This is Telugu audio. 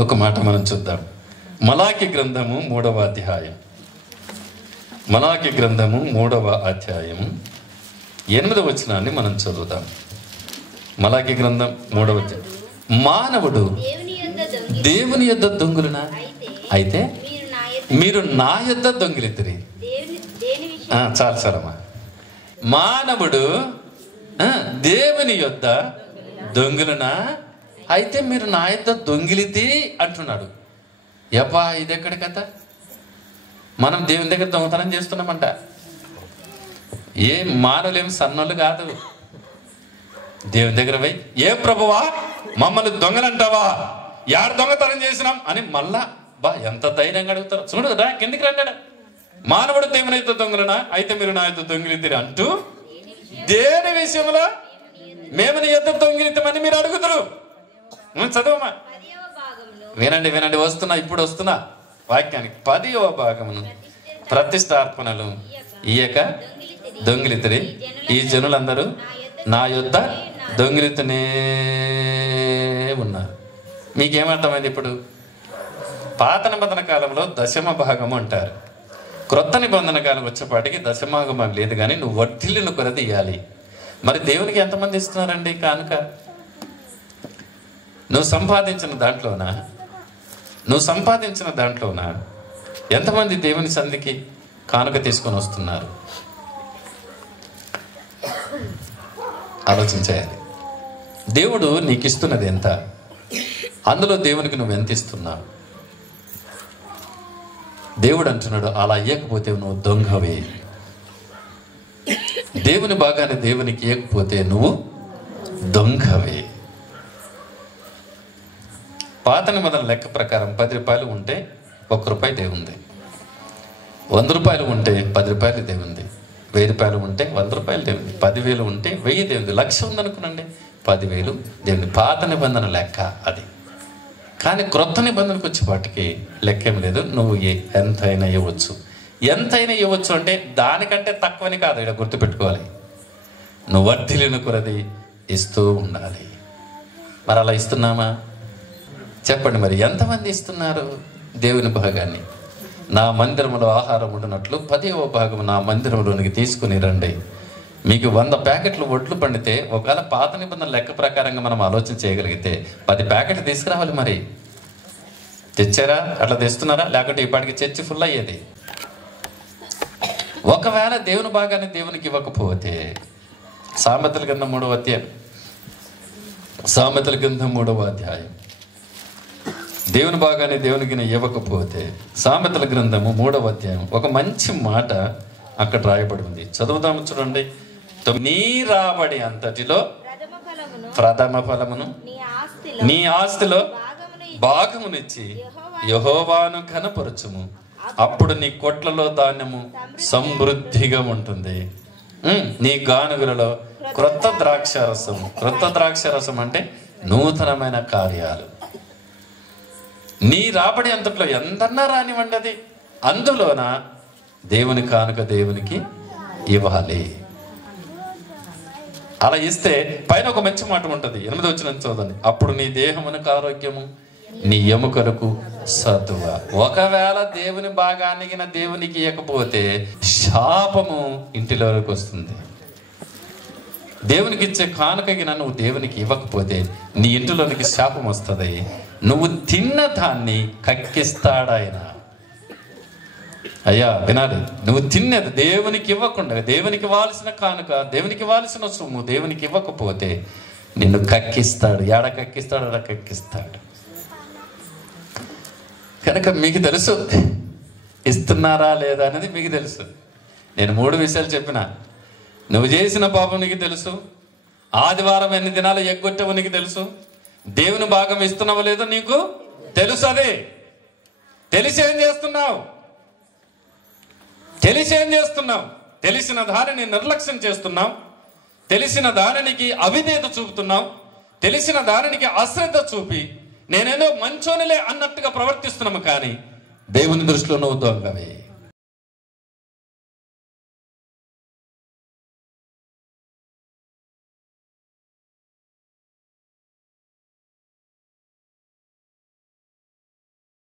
ఒక మాట మనం చూద్దాం. మలాకి గ్రంథము 3వ అధ్యాయం. మలాకి గ్రంథము 3వ అధ్యాయం 8వ వచనాన్ని మనం చదువుదాం. మలాకి గ్రంథం 3వ అధ్యాయం. మానవుడు దేవుని యొద్ద దొంగిలినా అయితే మీరు నా యొద్ద దొంగిలితిరి. చాలమ్మా. మానవుడు దేవుని యొద్ద దొంగిలినా అయితే మీరు నా యొద్ద దొంగిలితే అంటున్నాడు. యబ్బా, ఇది ఎక్కడి కథ? మనం దేవుని దగ్గర దొంగతనం చేస్తున్నామంట. ఏ మానవులేం సన్నోళ్ళు కాదు. దేవుని దగ్గర పోయి, ఏ ప్రభువా మమ్మల్ని దొంగలంటావా, యారు దొంగతనం చేసినాం అని మళ్ళా ఎంత ధైర్యంగా అడుగుతారు. చూడరా కిందికి రండి. మానవుడు దేవుని యొక్క దొంగలనా అయితే మీరు నా యొక్క దొంగిలితిరి అంటూ దేని విషయంలో మేము నీ యొక్క దొంగిలితమని మీరు అడుగుతారు. చదవమా, వినండి వినండి. ఇప్పుడు వస్తున్నా వాక్యానికి. 10వ భాగమును ప్రతిష్టార్పణలు ఇయ్యక దొంగిలితిరి. ఈ జనులందరూ నా యొద్ద దొంగిలితూనే ఉన్నారు. మీకేమర్థమైంది? ఇప్పుడు పాత నిబంధన కాలంలో దశమ భాగము అంటారు. క్రొత్త నిబంధన కాలం వచ్చేపాటికి దశమాగం లేదు, కానీ నువ్వు వర్ధిల్లిన కొలది ఇవ్వాలి. మరి దేవునికి ఎంతమంది ఇస్తున్నారండి కానుక? నువ్వు సంపాదించిన దాంట్లోనా ఎంతమంది దేవుని సంధికి కానుక తీసుకొని వస్తున్నారు? ఆలోచించేయాలి. దేవుడు నీకు ఇస్తున్నది ఎంత, అందులో దేవునికి నువ్వు ఎంత ఇస్తున్నావు? దేవుడు అంటున్నాడు, అలా ఇవ్వకపోతే నువ్వు దొంగవే. దేవుని భాగాన్ని దేవునికి ఇవ్వకపోతే నువ్వు దొంగవే. పాత నిబంధన లెక్క ప్రకారం 10 రూపాయలు ఉంటే 1 రూపాయి దేవుంది. 100 రూపాయలు ఉంటే 10 రూపాయలు దేవుంది. 1000 రూపాయలు ఉంటే 100 రూపాయలు దేవుంది. 10,000 ఉంటే 1000 దేవుంది. 1,00,000 ఉందనుకునండి, 10,000 దేవుంది. పాత నిబంధన లెక్క అది. కానీ క్రొత్త నిబంధనకు వచ్చేపాటికి లెక్కేం లేదు. నువ్వు ఎంతైనా ఇవ్వచ్చు. ఎంతైనా ఇవ్వచ్చు అంటే దానికంటే తక్కువని కాదు. ఇక్కడ గుర్తుపెట్టుకోవాలి, నువ్వు వర్ధిల్లిన కొలది ఇస్తూ ఉండాలి. మరి అలా ఇస్తున్నామా? చెప్పండి. మరి ఎంతమంది ఇస్తున్నారు దేవుని భాగాన్ని? నా మందిరంలో ఆహారం ఉండినట్లు 10వ భాగం నా మందిరంలోనికి తీసుకుని రండి. మీకు 100 ప్యాకెట్లు ఒడ్లు పండితే ఒకవేళ పాత నిబంధన లెక్క ప్రకారంగా మనం ఆలోచన చేయగలిగితే 10 ప్యాకెట్లు తీసుకురావాలి. మరి తెచ్చారా? అట్లా తెస్తున్నారా? లేకుంటే ఇప్పటికి చర్చి ఫుల్ అయ్యేది. ఒకవేళ దేవుని భాగాన్ని దేవునికి ఇవ్వకపోతే సామెతల గ్రంథం 3వ అధ్యాయం. సామెతల గ్రంథం 3వ అధ్యాయం. దేవుని భాగాన్ని దేవునికి ఇవ్వకపోతే సామెతల గ్రంథము 3వ అధ్యాయం ఒక మంచి మాట అక్కడ రాయబడి ఉంది. చదువుదాము, చూడండి. నీ రాబడి అంతటిలో ప్రథమ ఫలమును నీ ఆస్తిలో భాగమునిచ్చి యెహోవాను ఘనపరచుము, అప్పుడు నీ కొట్లలో ధాన్యము సమృద్ధిగా ఉంటుంది. నీ గానుగులలో క్రొత్త ద్రాక్షారసం అంటే నూతనమైన కార్యాలు. నీ రాబడి అంతట్లో ఎంతన్నా రానివ్వండి, అది అందులోన దేవుని కానుక దేవునికి ఇవ్వాలి. అలా ఇస్తే పైన ఒక మంచి మాట ఉంటుంది. 8వ వచనం చూడండి. అప్పుడు నీ దేహమునకు ఆరోగ్యము, నీ ఎముకలకు సత్తువ. ఒకవేళ దేవుని భాగానికి దేవునికి ఇవ్వకపోతే శాపము ఇంటిలోకి వస్తుంది. దేవునికి ఇచ్చే కానుకకి నువ్వు దేవునికి ఇవ్వకపోతే నీ ఇంటిలోనికి శాపం వస్తుంది. నువ్వు తిన్న దాన్ని కక్కిస్తాడాయన. అయ్యా వినాలి, నువ్వు తిన్నది దేవునికి ఇవ్వకుండా, దేవునికి ఇవ్వాల్సిన కానుక, దేవునికి ఇవ్వాల్సిన సొమ్ము దేవునికి ఇవ్వకపోతే నిన్ను కక్కిస్తాడు. ఎడ కక్కిస్తాడు, అడ కక్కిస్తాడు. కనుక మీకు తెలుసు ఇస్తున్నారా లేదా అనేది మీకు తెలుసు. నేను 3 విషయాలు చెప్పిన. నువ్వు చేసిన పాపం నీకు తెలుసు. ఆదివారం ఎన్ని దినాలు ఎగ్గొట్టావో నీకు తెలుసు. దేవుని భాగం ఇస్తున్నావో లేదో నీకు తెలుసు. అదే తెలిసేం చేస్తున్నావు? తెలిసిన దానిని నిర్లక్ష్యం చేస్తున్నావు. తెలిసిన దానికి అవిధేయత చూపుతున్నావు. తెలిసిన దానికి అశ్రద్ధ చూపి నేనేదో మంచోనిలే అన్నట్టుగా ప్రవర్తిస్తున్నాము. కానీ దేవుని దృష్టిలో నువ్వు దొంగవే.